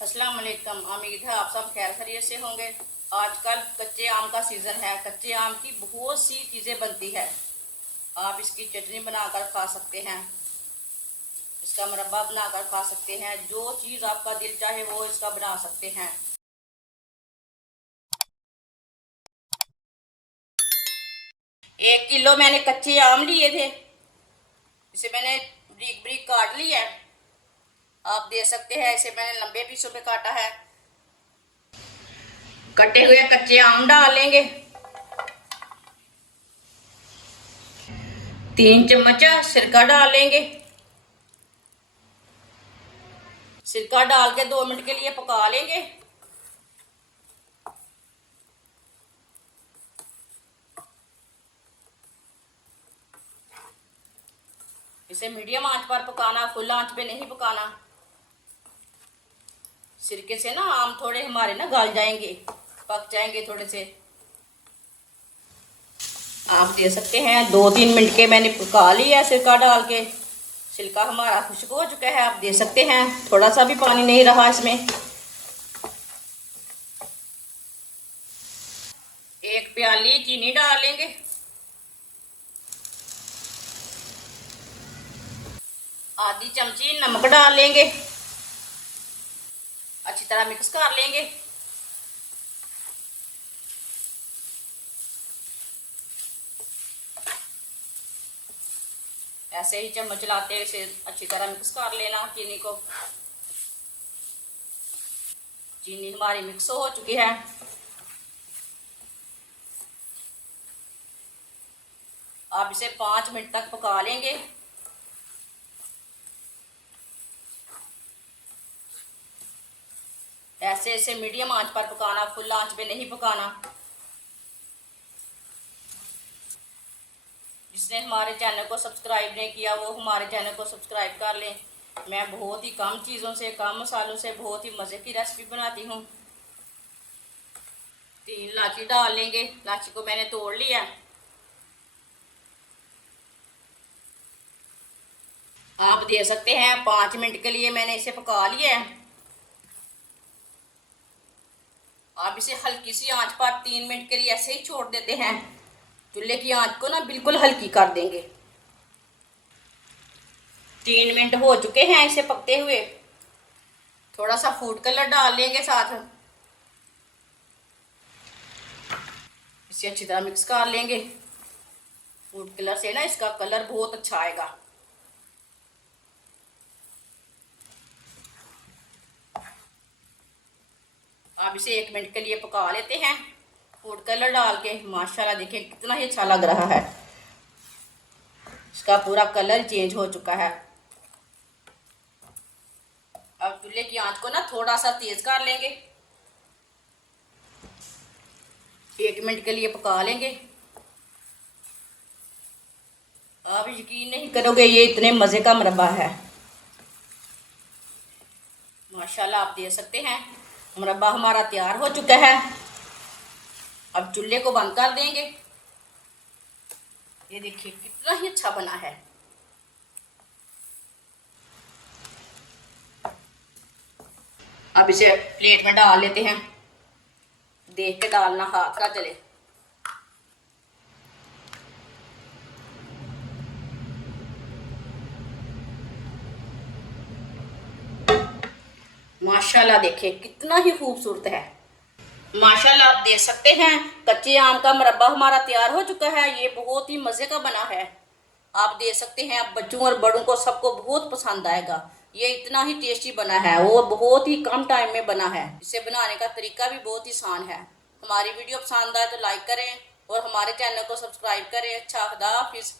अस्सलाम वालेकुम। उम्मीद है आप सब खैर खैरियत से होंगे। आजकल कच्चे आम का सीज़न है। कच्चे आम की बहुत सी चीज़ें बनती है। आप इसकी चटनी बनाकर खा सकते हैं, इसका मुरब्बा बनाकर खा सकते हैं, जो चीज़ आपका दिल चाहे वो इसका बना सकते हैं। 1 किलो मैंने कच्चे आम लिए थे, इसे मैंने ब्रीक ब्रीक काट लिया है। आप देख सकते हैं इसे मैंने लंबे पीसों पे काटा है। कटे हुए कच्चे आम डालेंगे, 3 चम्मच सिरका डालेंगे। सिरका डाल के 2 मिनट के लिए पका लेंगे। इसे मीडियम आंच पर पकाना, फुल आंच पे नहीं पकाना। सिरके से ना आम थोड़े हमारे ना गल जाएंगे, पक जाएंगे थोड़े से। आप दे सकते हैं 2-3 मिनट के मैंने पका लिया सिरका डाल के। छिलका हमारा खुश्क हो चुका है। आप दे सकते हैं थोड़ा सा भी पानी नहीं रहा इसमें। 1 प्याली चीनी डालेंगे। आधी चमची नमक डालेंगे। अच्छी तरह मिक्स कर लेंगे। ऐसे ही चम्मच चलाते हुए इसे अच्छी तरह मिक्स कर लेना चीनी को। चीनी हमारी मिक्स हो चुकी है। अब इसे 5 मिनट तक पका लेंगे। ऐसे इसे मीडियम आंच पर पकाना, फुल आंच पे नहीं पकाना। जिसने हमारे चैनल को सब्सक्राइब नहीं किया वो हमारे चैनल को सब्सक्राइब कर लें। मैं बहुत ही कम चीज़ों से, कम मसालों से बहुत ही मज़े की रेसिपी बनाती हूँ। 3 इलायची डाल लेंगे। इलायची को मैंने तोड़ लिया। आप दे सकते हैं 5 मिनट के लिए मैंने इसे पका लिया है। आप इसे हल्की सी आंच पर 3 मिनट के लिए ऐसे ही छोड़ देते हैं। चूल्हे की आंच को ना बिल्कुल हल्की कर देंगे। 3 मिनट हो चुके हैं इसे पकते हुए। थोड़ा सा फूड कलर डाल लेंगे साथ। इसे अच्छी तरह मिक्स कर लेंगे। फूड कलर से ना इसका कलर बहुत अच्छा आएगा। अब इसे 1 मिनट के लिए पका लेते हैं फूड कलर डाल के। माशाल्लाह देखिए कितना ही अच्छा लग रहा है। इसका पूरा कलर चेंज हो चुका है। अब चूल्हे की आंच को ना थोड़ा सा तेज कर लेंगे। 1 मिनट के लिए पका लेंगे। आप यकीन नहीं करोगे ये इतने मज़े का मुरब्बा है। माशाल्लाह आप देख सकते हैं मुरब्बा हमारा तैयार हो चुका है। अब चूल्हे को बंद कर देंगे। ये देखिए कितना ही अच्छा बना है। अब इसे प्लेट में डाल लेते हैं। देख के डालना, हाथ ना चले। माशाल्लाह देखिए कितना ही खूबसूरत है। माशाल्लाह आप देख सकते हैं कच्चे आम का मुरब्बा हमारा तैयार हो चुका है। ये बहुत ही मज़े का बना है। आप देख सकते हैं अब बच्चों और बड़ों को सबको बहुत पसंद आएगा। ये इतना ही टेस्टी बना है, वो बहुत ही कम टाइम में बना है। इसे बनाने का तरीका भी बहुत ही आसान है। हमारी वीडियो पसंद आए तो लाइक करें और हमारे चैनल को सब्सक्राइब करें। अच्छा, खुदा हाफिज़।